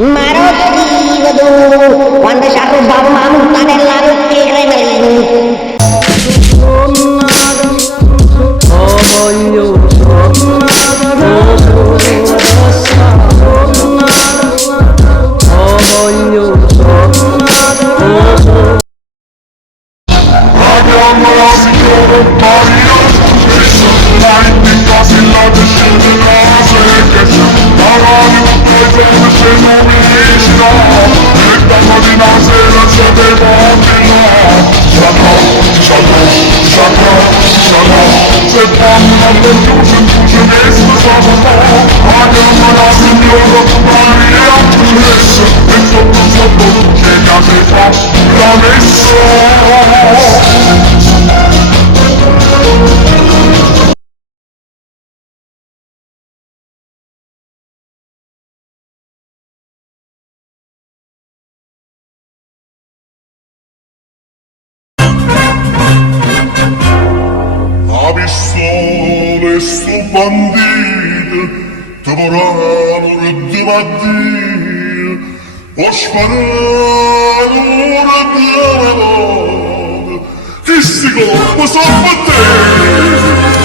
Marocchi vedo quando ci arrubava una multa nella notte tremenda. Ha visto sto bandito, ti vorranno di mattina, ho sparato ora di chi si colpa sono te.